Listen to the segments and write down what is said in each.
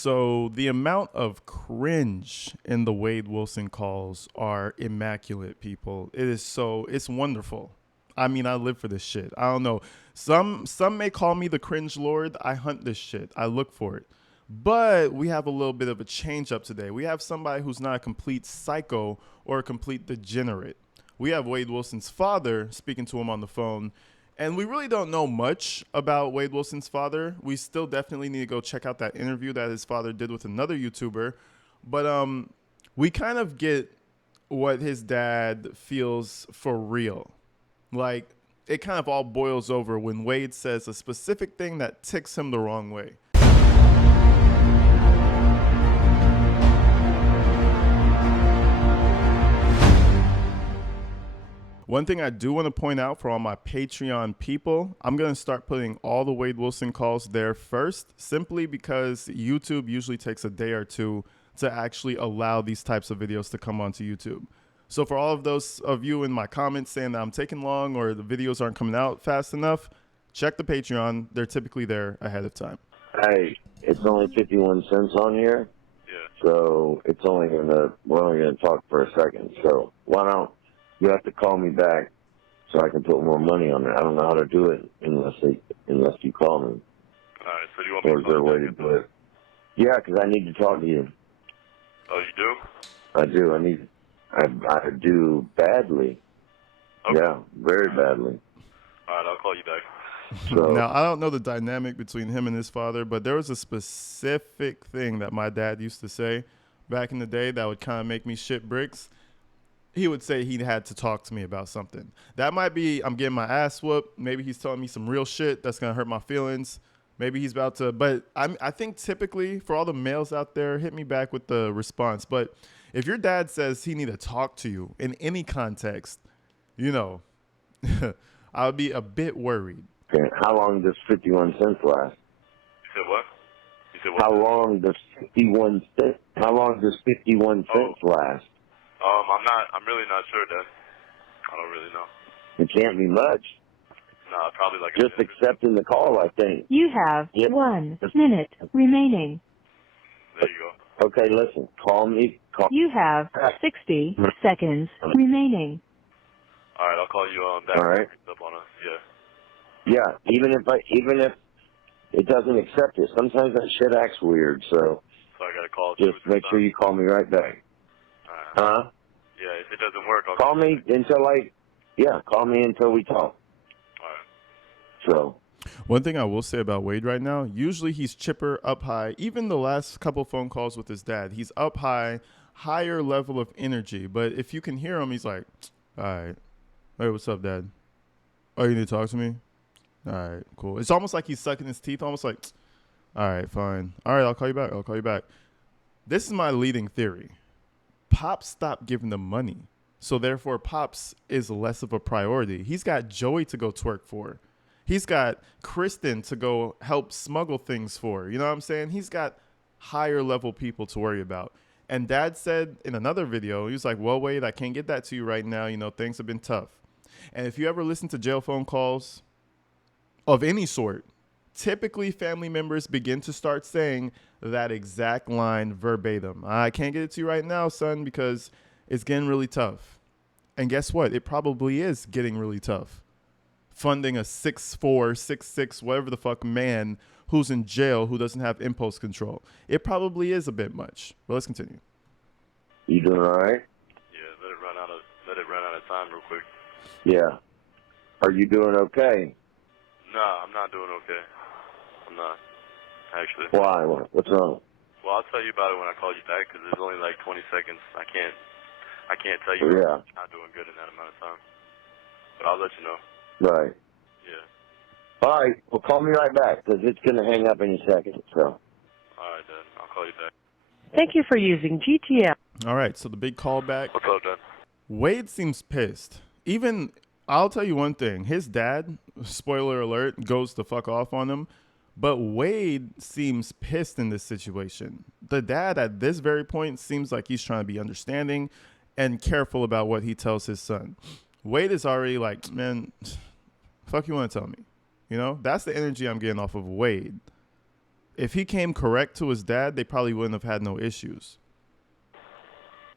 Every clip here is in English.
So the amount of cringe in the Wade Wilson calls are immaculate, people. It's wonderful. I mean, I live for this shit. I don't know. Some may call me the cringe lord. I hunt this shit. I look for it. But we have a little bit of a change up today. We have somebody who's not a complete psycho or a complete degenerate. We have Wade Wilson's father speaking to him on the phone. And we really don't know much about Wade Wilson's father. We still definitely need to go check out that interview that his father did with another YouTuber. But we kind of get what his dad feels for real. Like, it kind of all boils over when Wade says a specific thing that ticks him the wrong way. One thing I do want to point out for all my Patreon people, I'm going to start putting all the Wade Wilson calls there first, simply because YouTube usually takes a day or two to actually allow these types of videos to come onto YouTube. So for all of those of you in my comments saying that I'm taking long or the videos aren't coming out fast enough, check the Patreon. They're typically there ahead of time. Hey, it's only 51 cents on here. Yeah. So we're only gonna talk for a second. So why don't you have to call me back so I can put more money on it? I don't know how to do it unless you call me. All right. So do you want me Or to is there a call way you to back? do it? Yeah, 'cause I need to talk to you. Oh, you do? I do. I do badly. Okay. Yeah, very badly. All right. I'll call you back. So Now, I don't know the dynamic between him and his father, but there was a specific thing that my dad used to say back in the day that would kind of make me shit bricks. He would say he had to talk to me about something. That might be I'm getting my ass whooped. Maybe he's telling me some real shit that's going to hurt my feelings. Maybe he's about to, but I think typically for all the males out there, hit me back with the response. But if your dad says he need to talk to you in any context, you know, I would be a bit worried. okay, how long does 51 cents last? You said what? You said what? How long does 51 cents last? I'm really not sure, Dad. I don't really know. It can't be much. No, probably like Just a minute. accepting the call, I think. You have Yep. 1 minute remaining. There you go. Okay, listen. Call me. You have 60 seconds remaining. All right. I'll call you back. All right. Up on us. Yeah. Yeah, even if it doesn't accept it, sometimes that shit acts weird. So So I got to call you. just make sure you call me right back. All right. Huh? Yeah. If it doesn't work, I'll Call me call me until we talk. All right. So One thing I will say about Wade right now, usually he's chipper, up high. Even the last couple phone calls with his dad, he's up high, higher level of energy. But if you can hear him, he's like, all right, hey, what's up, Dad? Oh, you need to talk to me? All right, cool. It's almost like he's sucking his teeth, almost like, all right, fine. All right, I'll call you back. This is my leading theory. Pops stopped giving them money. So therefore, Pops is less of a priority. He's got Joey to go twerk for. He's got Kristen to go help smuggle things for. You know what I'm saying? He's got higher level people to worry about. And Dad said in another video, he was like, well, Wade, I can't get that to you right now. You know, things have been tough. And if you ever listen to jail phone calls of any sort, typically family members begin to start saying that exact line verbatim. I can't get it to you right now, son, because it's getting really tough. And guess what? It probably is getting really tough. Funding a 6'4", 6'6", whatever the fuck man who's in jail who doesn't have impulse control. It probably is a bit much. But let's continue. you doing all right? Yeah. Let it run out of time real quick. Yeah. Are you doing okay? No, I'm not doing okay. I'm not. Actually. Why? What's wrong? Well, I'll tell you about it when I call you back because there's only like 20 seconds. I can't tell you. Yeah. I'm not doing good in that amount of time. But I'll let you know. Right. Yeah. All right. Well, call me right back because it's going to hang up any second. So. All right, Dad. I'll call you back. Thank you for using GTL. All right, so the big callback. What's up, Dad? Wade seems pissed. Even, I'll tell you one thing. His dad, spoiler alert, goes the fuck off on him. But Wade seems pissed in this situation. The dad at this very point seems like he's trying to be understanding and careful about what he tells his son. Wade is already like, man, fuck you want to tell me? You know, that's the energy I'm getting off of Wade. If he came correct to his dad, they probably wouldn't have had no issues.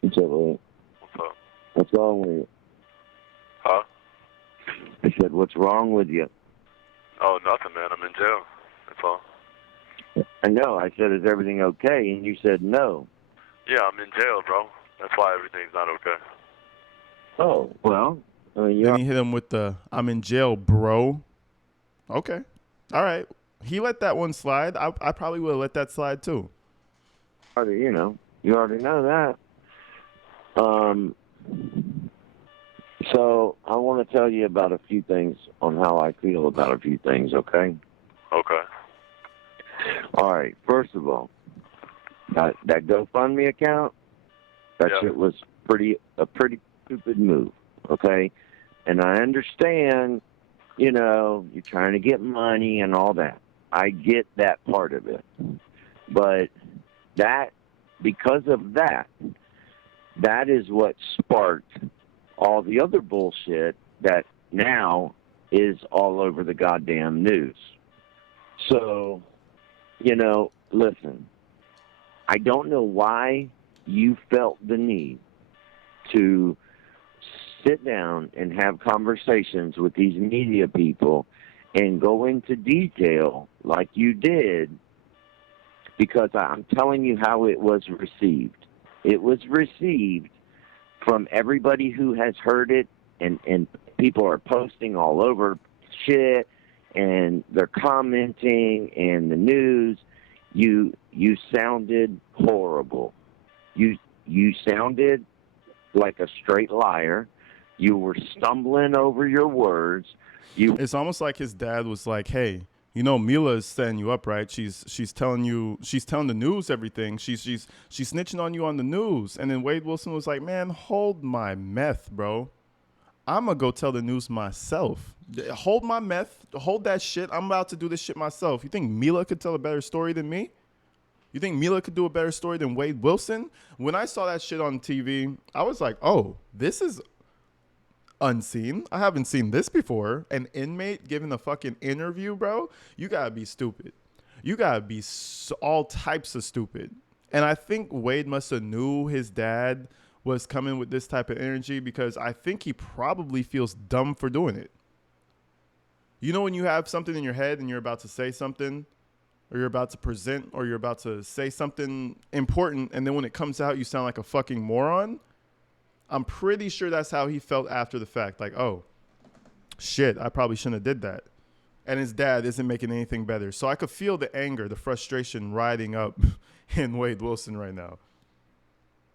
What's up, man? What's up? What's wrong with you? Huh? I said, what's wrong with you? Oh, nothing, man. I'm in jail. That's all. I know. I said, is everything okay? And you said no. Yeah, I'm in jail, bro. That's why everything's not okay. Oh, well, Then he hit him with the "I'm in jail, bro." Okay, all right. He let that one slide. I probably would have let that slide too. You already know that. So I want to tell you about a few things on how I feel about a few things, okay? Okay. All right. First of all, that GoFundMe account, that Yeah. shit was a pretty stupid move, okay? And I understand, you're trying to get money and all that. I get that part of it. But because of that is what sparked all the other bullshit that now is all over the goddamn news. So, listen, I don't know why you felt the need to sit down and have conversations with these media people and go into detail like you did, because I'm telling you how it was received. It was received from everybody who has heard it, and people are posting all over shit, and they're commenting, and the news. You sounded horrible. You sounded like a straight liar. You were stumbling over your words. It's almost like his dad was like, "Hey, Mila is setting you up, right? She's telling the news everything. She's snitching on you on the news." And then Wade Wilson was like, "Man, hold my meth, bro. I'm gonna go tell the news myself. Hold my meth. Hold that shit. I'm about to do this shit myself. You think Mila could tell a better story than me? You think Mila could do a better story than Wade Wilson?" When I saw that shit on TV, I was like, "Oh, this is unseen. I haven't seen this before. An inmate giving a fucking interview, bro. You gotta be stupid. You gotta be all types of stupid." And I think Wade must have knew his dad was coming with this type of energy, because I think he probably feels dumb for doing it. When you have something in your head and you're about to say something, or you're about to present, or you're about to say something important, and then when it comes out, you sound like a fucking moron. I'm pretty sure that's how he felt after the fact. Like, oh, shit, I probably shouldn't have did that. And his dad isn't making anything better. So I could feel the anger, the frustration riding up in Wade Wilson right now.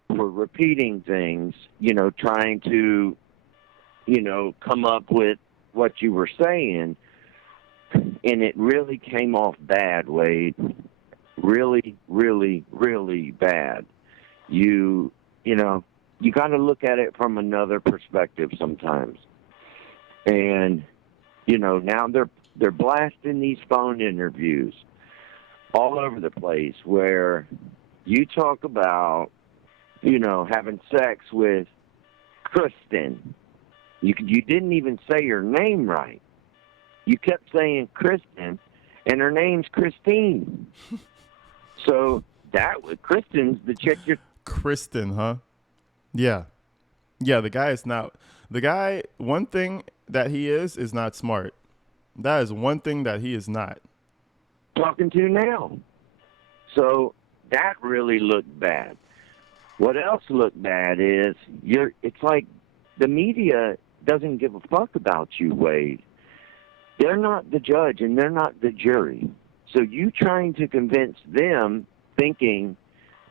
We're repeating things, trying to, come up with what you were saying. And it really came off bad, Wade. Really, really, really bad. You got to look at it from another perspective sometimes. And, now they're blasting these phone interviews all over the place where you talk about, having sex with Kristen. You didn't even say her name right. You kept saying Kristen, and her name's Christine. So Kristen's the chick you're... Kristen, huh? Yeah. Yeah, the guy, one thing that he is not smart. That is one thing that he is not. talking to now. So that really looked bad. What else looked bad is it's like the media doesn't give a fuck about you, Wade. They're not the judge and they're not the jury. So you trying to convince them thinking,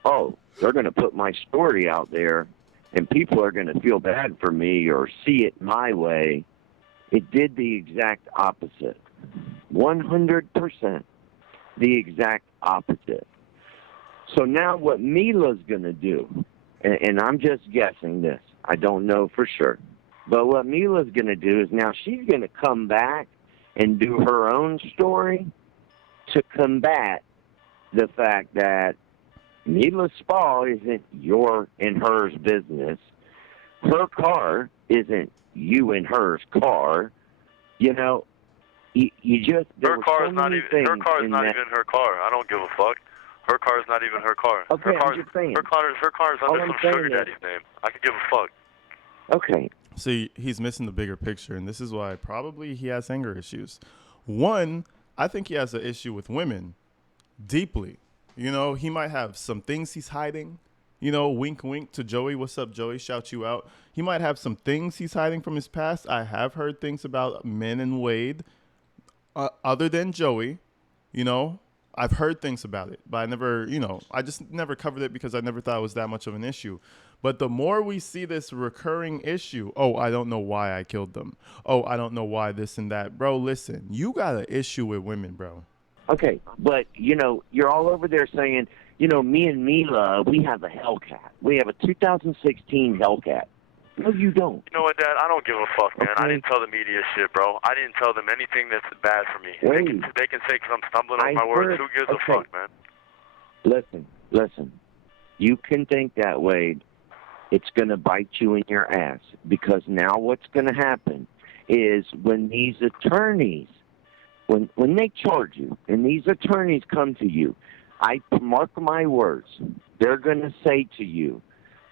oh, they're going to put my story out there and people are going to feel bad for me or see it my way. It did the exact opposite. 100% the exact opposite. So now what Mila's going to do, and I'm just guessing this, I don't know for sure, but what Mila's going to do is now she's going to come back and do her own story to combat the fact that Mila Spa isn't your and hers business. Her car isn't you and hers car. You know, you just there Her were car so is not many even. things Her car is in not that. even her car. I don't give a fuck. Her car is not even her car. Okay, her I'm just saying. Her car is All under I'm some saying sugar is- daddy's name. I could give a fuck. Okay. See, he's missing the bigger picture, and this is why probably he has anger issues. One, I think he has an issue with women deeply. You know, he might have some things he's hiding. You know, wink, wink to Joey. What's up, Joey? Shout you out. He might have some things he's hiding from his past. I have heard things about men and Wade, other than Joey. You know, I've heard things about it, but I never, I just never covered it because I never thought it was that much of an issue. But the more we see this recurring issue, oh, I don't know why I killed them. Oh, I don't know why this and that. Bro, listen, you got an issue with women, bro. Okay, but you're all over there saying, me and Mila, we have a Hellcat. We have a 2016 Hellcat. No, you don't. You know what, Dad? I don't give a fuck, man. I Okay. didn't tell the media shit, bro. I didn't tell them anything that's bad for me. Wait. They can say because I'm stumbling over I my words. heard- Who gives a okay. fuck, man? Listen. You can think that way. It's going to bite you in your ass because now what's going to happen is when these attorneys, when they charge you and these attorneys come to you, I mark my words, they're going to say to you,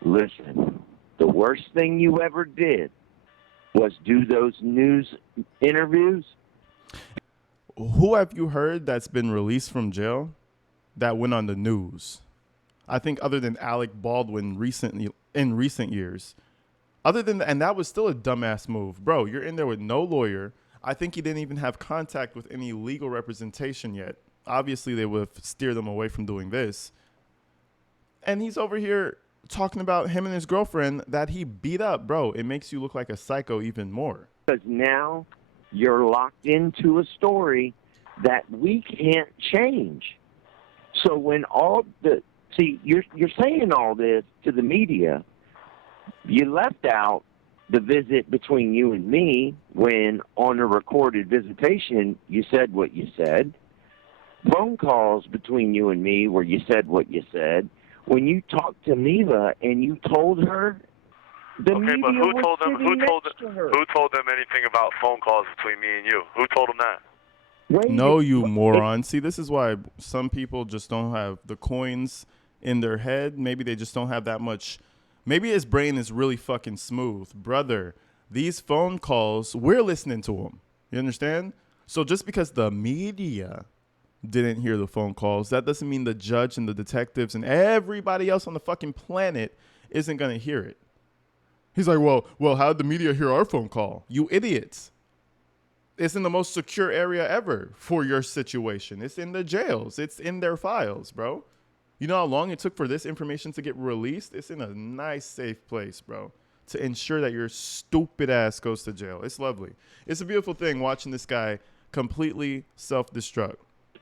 listen, the worst thing you ever did was do those news interviews. Who have you heard that's been released from jail that went on the news? I think other than Alec Baldwin in recent years. And that was still a dumbass move. Bro, you're in there with no lawyer. I think he didn't even have contact with any legal representation yet. Obviously, they would have steered him away from doing this. And he's over here talking about him and his girlfriend that he beat up. Bro, it makes you look like a psycho even more. Because now you're locked into a story that we can't change. So when you're saying all this to the media, you left out the visit between you and me when on a recorded visitation you said what you said. Phone calls between you and me where you said what you said. When you talked to Mila and you told her, the Okay, media but who was told them? sitting next to her. Who told them anything about phone calls between me and you? Who told them that? Wait, No, you moron. See, this is why some people just don't have the coins in their head. Maybe they just don't have that much. Maybe his brain is really fucking smooth. Brother, these phone calls, we're listening to them. You understand? So just because the media didn't hear the phone calls, that doesn't mean the judge and the detectives and everybody else on the fucking planet isn't going to hear it. He's like, well, how did the media hear our phone call? You idiots. It's in the most secure area ever for your situation. It's in the jails. It's in their files, bro. You know how long it took for this information to get released? It's in a nice, safe place, bro, to ensure that your stupid ass goes to jail. It's lovely. It's a beautiful thing watching this guy completely self-destruct.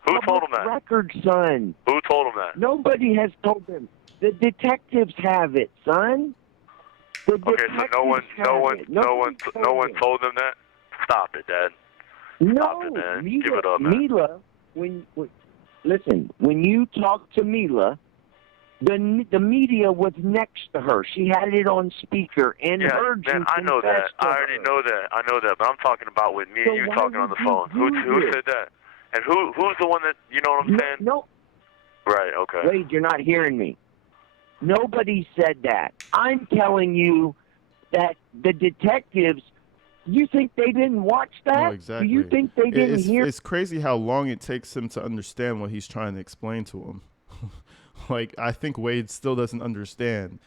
Who told him that? Record, son. Who told him that? Nobody has told them. The detectives have it, son. The Okay, so detectives no one have it. told them that. Stop it, Dad. No, Stop it, man. Give it up, man. Mila, listen, when you talk to Mila, the media was next to her. She had it on speaker and Yeah, heard man, you I know that. confess to I already her. know that. I know that. But I'm talking about with me So and you why talking on would the you phone. Who do this? said that? And who's the one that, you know what I'm saying? No, Right, okay. Wade, you're not hearing me. Nobody said that. I'm telling you that the detectives, you think they didn't watch that? No, exactly. Do you think they didn't hear? It's crazy how long it takes him to understand what he's trying to explain to him. Like, I think Wade still doesn't understand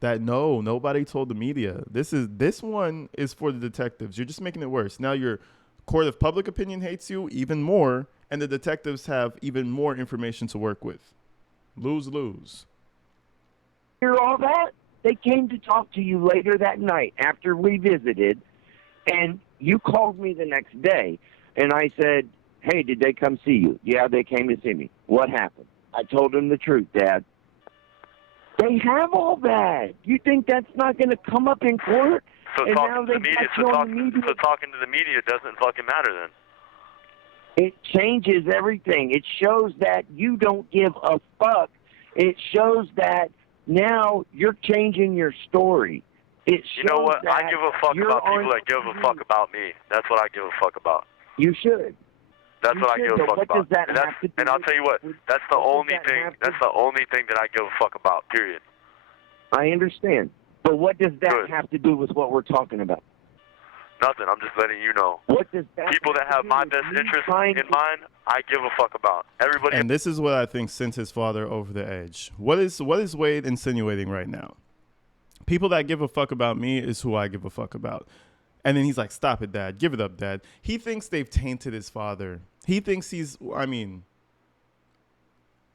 that nobody told the media. This one is for the detectives. You're just making it worse. Now your court of public opinion hates you even more, and the detectives have even more information to work with. Lose. Hear all that? They came to talk to you later that night after we visited, and you called me the next day, and I said, hey, did they come see you? Yeah, they came to see me. What happened? I told them the truth, Dad. They have all that. You think that's not going to come up in court? So And now talking to the they've media, got you on the media. so talking to the media doesn't fucking matter then. It changes everything. It shows that you don't give a fuck. It shows that now you're changing your story. It shows You know what? I that give a fuck you're about people on that give a fuck about me. That's what I give a fuck about. You should. That's You what I should, give a but fuck what about. does that And, have to do and I'll with- tell you what, with- that's the what does only that thing. have to- That's the only thing that I give a fuck about. Period. I understand. But what does that Good. have to do with what we're talking about? Nothing. I'm just letting you know. What does that People that to have do my with best me interest trying in to- mind, I give a fuck about. Everybody. And this is what I think sent his father over the edge. What is Wade insinuating right now? People that give a fuck about me is who I give a fuck about. And then he's like, stop it, Dad. Give it up, Dad. He thinks they've tainted his father. He thinks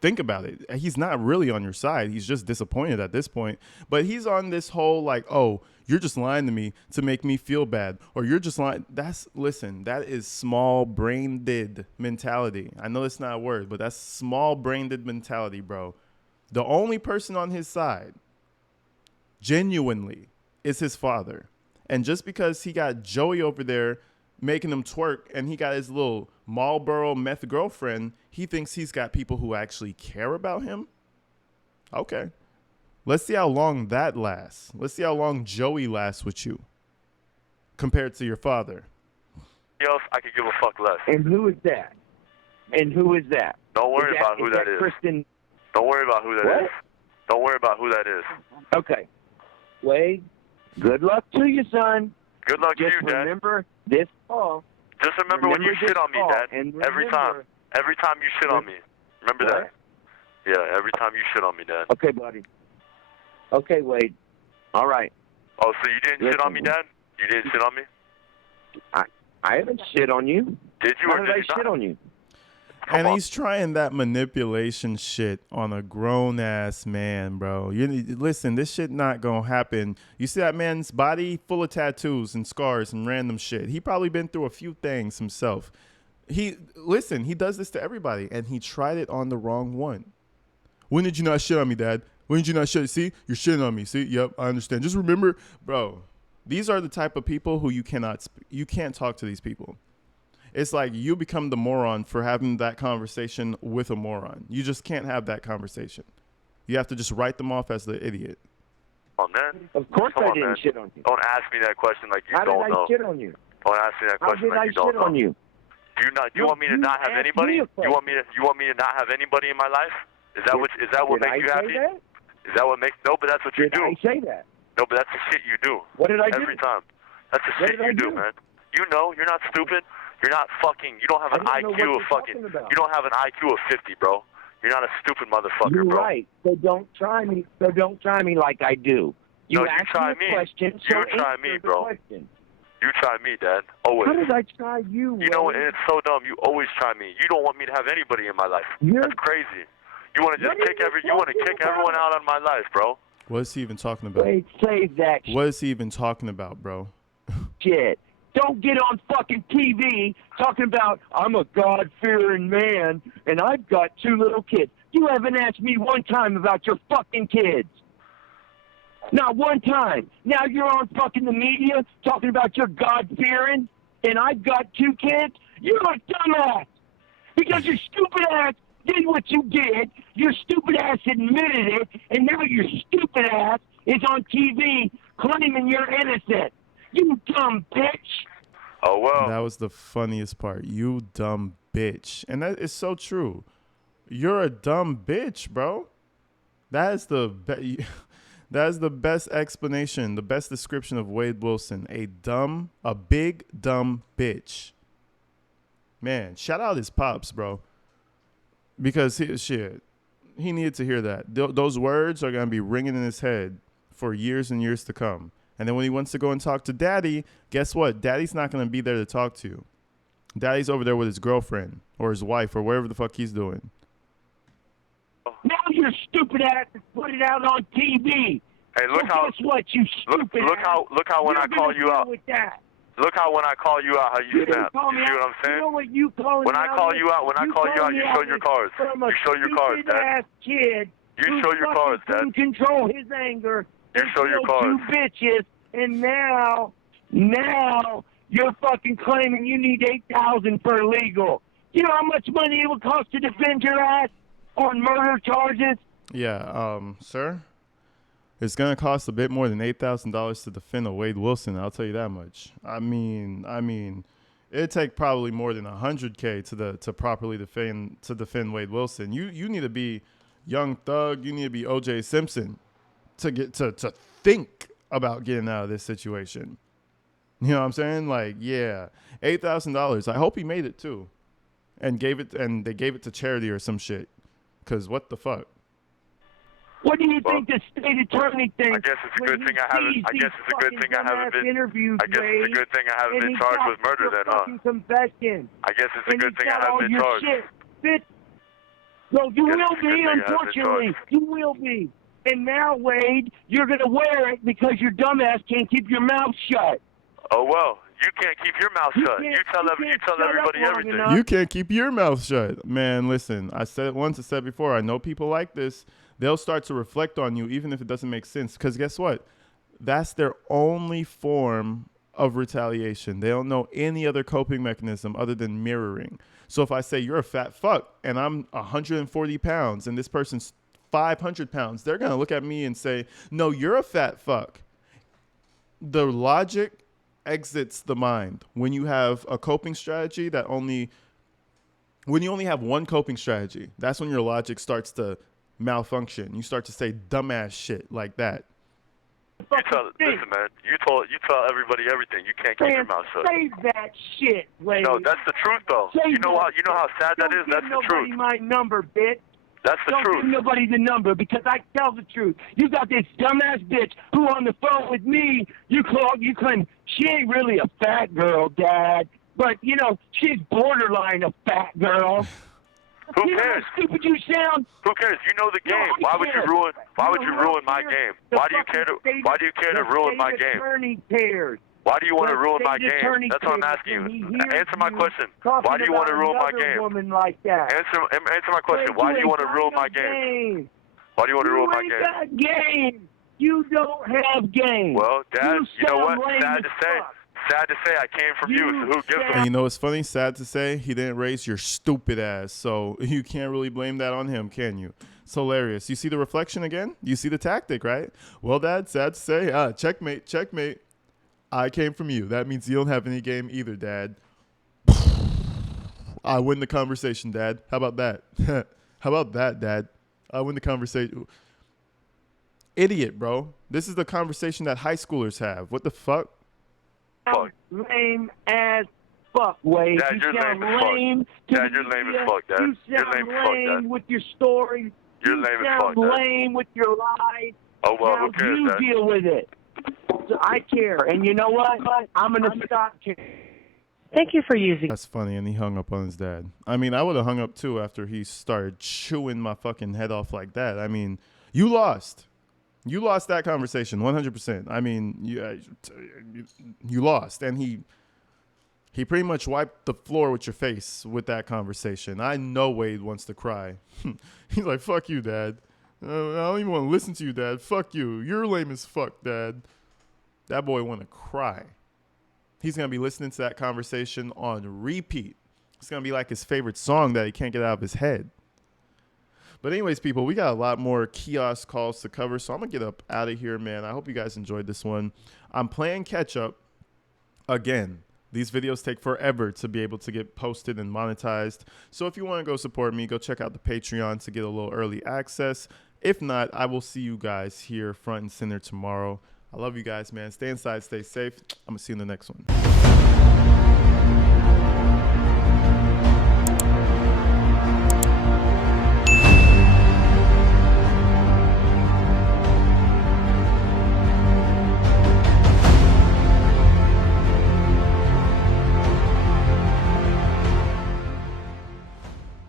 think about it. He's not really on your side. He's just disappointed at this point. But he's on this whole like, oh, you're just lying to me to make me feel bad. Or you're just lying. That is small-brained mentality. I know it's not a word, but that's small-brained mentality, bro. The only person on his side, genuinely, is his father. And just because he got Joey over there making him twerk and he got his little Marlboro meth girlfriend, he thinks he's got people who actually care about him? Okay. Let's see how long that lasts. Let's see how long Joey lasts with you compared to your father. else, I could give a fuck less. And who is that? And who is that? Don't worry about who that is. Kristen. Don't worry about who that is. What? Don't worry about who that is. Okay. Wade, good luck to you, son. Good luck to Just you, Dad. remember this call. Just remember when you Remember shit this on me, call, Dad. and Every remember- time. Every time you shit on me. Remember What? that. Yeah, every time you shit on me, Dad. Okay, buddy. Okay, Wade. All right. Oh, so you didn't shit on me, Dad? You didn't shit on me? I haven't shit on you. Did you How or did did I you shit not? on you? And on. he's trying that manipulation shit on a grown ass man, bro. Listen, this shit not gonna happen. You see that man's body full of tattoos and scars and random shit. He probably been through a few things himself. He does this to everybody, and he tried it on the wrong one. When did you not shit on me, Dad? When did you not shit? See, you're shitting on me. See, yep, I understand. Just remember, bro. These are the type of people who you can't talk to these people. It's like you become the moron for having that conversation with a moron. You just can't have that conversation. You have to just write them off as the idiot. Come on, man. Of course Come I on, didn't man. shit on you. Don't ask me that question like you How don't did I know. shit on you? Don't ask me that How question did I like you don't shit know. on you? Do you want me to You not have asked anybody? me a You want me to not have anybody in my life? Is that what Did makes I you say happy? that? Is that what makes No, but that's what you Did do. I say that? No, but that's the shit you do. What did I do? Every time. That's the What shit did I you do, do? man. You know, you're not stupid. You're not fucking. You don't have an I don't know IQ what of you're fucking. talking about. You don't have an IQ of 50, bro. You're not a stupid motherfucker, You're bro. right. So don't try me. So don't try me like I do. You No, you asked try me me. a question. You So try answer me, the bro. question. You try me, Dad. Always. How did I try you? You know, Wade? and it's so dumb. You always try me. You don't want me to have anybody in my life. You're- That's crazy. You want to just What are kick you you want to talking kick everyone about? out of my life, bro. What is he even talking about? Wade, save that What is he even talking about, bro? shit. Don't get on fucking TV talking about I'm a God-fearing man and I've got 2 little kids. You haven't asked me one time about your fucking kids. Not one time. Now you're on fucking the media talking about your God-fearing and I've got 2 kids. You're a dumbass. Because your stupid ass did what you did. Your stupid ass admitted it. And now your stupid ass is on TV claiming you're innocent. You dumb bitch. Oh well. That was the funniest part. You dumb bitch. And that is so true. You're a dumb bitch, bro. That is that is the best explanation, the best description of Wade Wilson. A big dumb bitch. Man, shout out his pops, bro. Because he needed to hear that. Those words are going to be ringing in his head for years and years to come. And then when he wants to go and talk to Daddy, guess what? Daddy's not going to be there to talk to you. Daddy's over there with his girlfriend or his wife or whatever the fuck he's doing. Now your stupid ass is put it out on TV. Hey, look so how guess what, you stupid look ass? how when You're I call gonna you deal out. with that. Look how when I call you out, how you didn't snap. call You me see out. what I'm saying? You know what you calling When me I out call is? you out, when I call you out, you show your cards. From a You show your cards, stupid Dad. ass kid You who show your fucking cards, Dad. couldn't control his anger. You and show your killed cards. 2 bitches, and now you're fucking claiming you need $8,000 for legal. You know how much money it would cost to defend your ass on murder charges? Yeah, sir, it's gonna cost a bit more than $8,000 to defend a Wade Wilson. I'll tell you that much. I mean, It'd take probably more than 100K to properly defend Wade Wilson. You need to be Young Thug. You need to be O.J. Simpson to get to think about getting out of this situation. You know what I'm saying? Like, yeah, $8,000. I hope he made it too, and they gave it to charity or some shit. Cause what the fuck? What do you think the state attorney thinks? I guess it's a good thing I haven't. I guess it's a good thing I haven't been. I guess it's a good thing I haven't been charged with murder then, huh? Confession. I guess it's a good thing I haven't been charged. Bitch. No, you will be, unfortunately. You will be. And now, Wade, you're gonna wear it because your dumbass can't keep your mouth shut. Oh well, you can't keep your mouth shut. You tell everybody everything. You can't keep your mouth shut, man. Listen, I said it once. I said it before. I know people like this. They'll start to reflect on you even if it doesn't make sense. Because guess what? That's their only form of retaliation. They don't know any other coping mechanism other than mirroring. So if I say you're a fat fuck and I'm 140 pounds and this person's 500 pounds, they're going to look at me and say, no, you're a fat fuck. The logic exits the mind when you have a coping strategy when you only have one coping strategy. That's when your logic starts to malfunction. You start to say dumbass shit like that. Listen, man. You tell everybody everything. You can't keep your mouth shut. Say that shit, Wade. No, that's the truth, though. You know how sad that is. That's the truth. Don't give nobody my number, bitch. That's the truth. Don't give nobody the number because I tell the truth. You got this dumbass bitch who on the phone with me. You claim she ain't really a fat girl, Dad, but she's borderline a fat girl. Who You know cares? how stupid you sound? Who cares? You know the game. Why would you ruin my game? Why do you care to ruin my game? Attorney cares. Why do you want to ruin my game? That's what I'm asking you. Answer my question. Why do you want to ruin my game? Woman like that. Answer my question. Why do you want to ruin my game? Why do you want to ruin my game? You ain't got game. You don't have game. Well, Dad, you know what? lame Sad to say, I came from you, so who gives a And you know what's funny? Sad to say, he didn't raise your stupid ass. So you can't really blame that on him, can you? It's hilarious. You see the reflection again? You see the tactic, right? Well, Dad, sad to say, checkmate, checkmate. I came from you. That means you don't have any game either, Dad. I win the conversation, Dad. How about that? How about that, Dad? I win the conversation. Idiot, bro. This is the conversation that high schoolers have. What the fuck? Lame as fuck, Wade. Dad, you're lame as fuck. Dad, you're lame as fuck, Dad. You sound lame with your story. You're lame as fuck, Dad. You sound lame with your lies. Oh, well, now who cares, you Dad? deal with it. So I care. And you know what? I'm going to stop caring. Thank you for using. That's funny, and he hung up on his dad. I mean, I would have hung up too after he started chewing my fucking head off like that. I mean, you lost. You lost that conversation, 100%. I mean, you lost, and he pretty much wiped the floor with your face with that conversation. I know Wade wants to cry. He's like, "Fuck you, Dad. I don't even want to listen to you, Dad. Fuck you. You're lame as fuck, Dad." That boy want to cry. He's gonna be listening to that conversation on repeat. It's gonna be like his favorite song that he can't get out of his head. But anyways, people, we got a lot more kiosk calls to cover, so I'm going to get up out of here, man. I hope you guys enjoyed this one. I'm playing catch-up again. These videos take forever to be able to get posted and monetized. So if you want to go support me, go check out the Patreon to get a little early access. If not, I will see you guys here front and center tomorrow. I love you guys, man. Stay inside, stay safe. I'm going to see you in the next one.